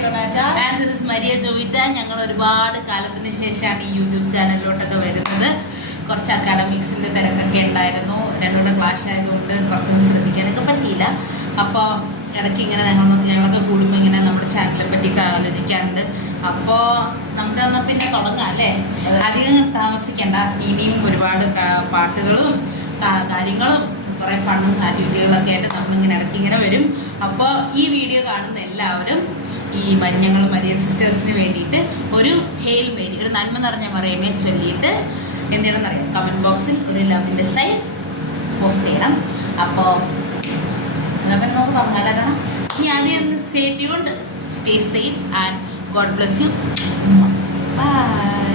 And this is Maria Jovita. ഞങ്ങൾ ഒരുപാട് കാലത്തിന് ശേഷമാണ് ഈ യൂട്യൂബ് ചാനലിലോട്ടൊക്കെ വരുന്നത്. കുറച്ച് അക്കാഡമിക്സിൻ്റെ തിരക്കൊക്കെ ഉണ്ടായിരുന്നു. രണ്ടുകൂടെ ക്ലാഷ് ആയതുകൊണ്ട് കുറച്ചൊന്നും ശ്രദ്ധിക്കാനൊക്കെ പറ്റിയില്ല. അപ്പോൾ ഇടയ്ക്ക് ഇങ്ങനെ ഞങ്ങളൊക്കെ കൂടുമ്പോൾ ഇങ്ങനെ നമ്മുടെ ചാനലിനെ പറ്റിയൊക്കെ ആലോചിക്കാറുണ്ട്. അപ്പോൾ നമുക്കന്ന് പിന്നെ തുടങ്ങാം അല്ലേ? അധികം താമസിക്കേണ്ട. ഇനിയും ഒരുപാട് പാട്ടുകളും കാര്യങ്ങളും കുറേ ഫണ്ണും ആക്ടിവിറ്റികളൊക്കെ ആയിട്ട് നമ്മളിങ്ങനെ ഇടയ്ക്ക് ഇങ്ങനെ വരും. അപ്പോൾ ഈ വീഡിയോ കാണുന്ന എല്ലാവരും ഈ ഞങ്ങൾ മരിയൻ സിസ്റ്റേഴ്സിന് വേണ്ടിയിട്ട് ഒരു ഹെയിൽ മേരി, ഒരു നന്മ നിറഞ്ഞ മറിയമേ ചൊല്ലിയിട്ട് എന്ത് ചെയ്യണമെന്നറിയാം, കമൻറ്റ് ബോക്സിൽ ഒരു ലവിൻ്റെ സൈൻ പോസ്റ്റ് ചെയ്യണം. അപ്പോൾ നമുക്ക് തുടങ്ങാനായിട്ടാണ്. ഇനി ആദ്യം stay tuned, stay safe and God bless you. By.